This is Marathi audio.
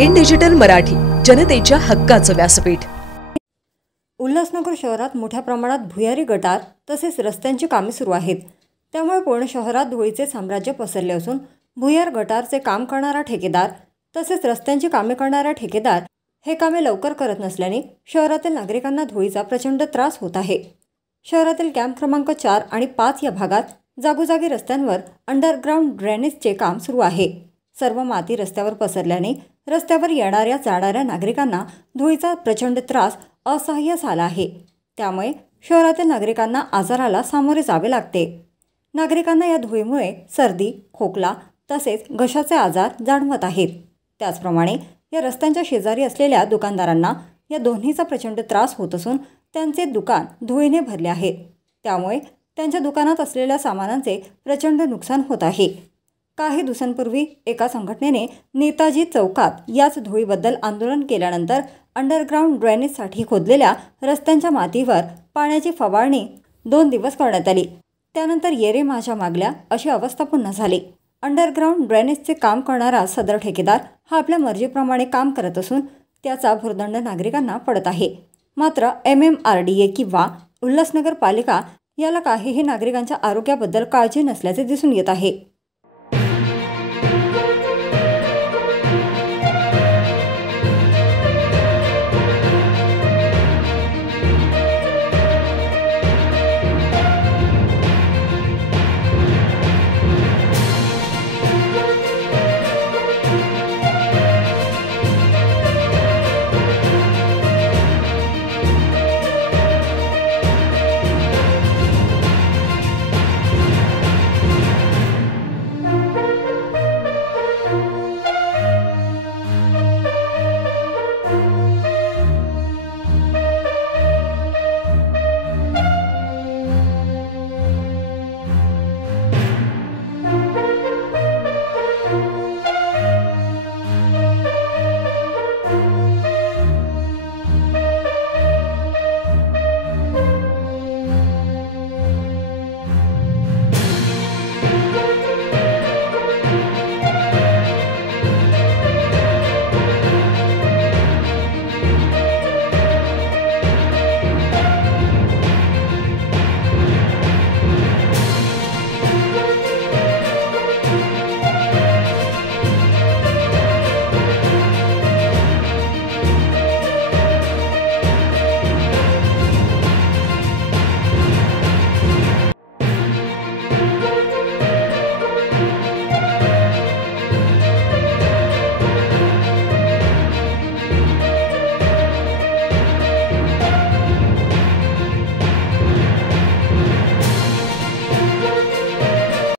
इन डिजिटल मराठी, जनतेच्या हक्काचं व्यासपीठ। उल्हासनगर शहरात मोठ्या प्रमाणात भुयारी गटार तसेच रस्त्यांची कामे सुरू आहेत। त्यामुळे पूर्ण शहरात धुळीचे साम्राज्य पसरले असून भुयार गटारचे काम करणारा ठेकेदार तसेच रस्त्यांची कामे करणारा ठेकेदार हे कामे लवकर करत नसल्याने शहरातील नागरिकांना धुळीचा प्रचंड त्रास होत आहे। शहरातील कॅम्प क्रमांक 4 आणि 5 या भागात जागोजागी रस्त्यांवर अंडरग्राउंड ड्रेनेजचे काम सुरू आहे। सर्व माती रस्त्यावर पसरल्याने रस्त्यावर येणाऱ्या जाणाऱ्या नागरिकांना धुळीचा प्रचंड त्रास असह्य झाला आहे। त्यामुळे शहरातील नागरिकांना आजाराला सामोरे जावे लागते। नागरिकांना या धुळीमुळे सर्दी, खोकला तसेच घशाचे आजार जाणवत आहेत। त्याचप्रमाणे या रस्त्यांच्या शेजारी असलेल्या दुकानदारांना या दोन्हीचा प्रचंड त्रास होत असून त्यांचे दुकान धुळीने भरले आहे। त्यामुळे त्यांच्या दुकानात असलेल्या सामानांचे प्रचंड नुकसान होत आहे। काही दिवसांपूर्वी एका संघटनेने नेताजी चौकात याच धुळीबद्दल आंदोलन केल्यानंतर अंडरग्राउंड ड्रेनेजसाठी खोदलेल्या रस्त्यांच्या मातीवर पाण्याची फवारणी 2 दिवस करण्यात आली। त्यानंतर येरे माझ्या मागल्या अशी अवस्था पुन्हा झाली। अंडरग्राउंड ड्रेनेजचे काम करणारा सदर ठेकेदार हा आपल्या मर्जीप्रमाणे काम करत असून त्याचा भुर्दंड नागरिकांना पडत आहे। मात्र MMRDA किंवा उल्हासनगर पालिका याला काहीही नागरिकांच्या आरोग्याबद्दल काळजी नसल्याचे दिसून येत आहे।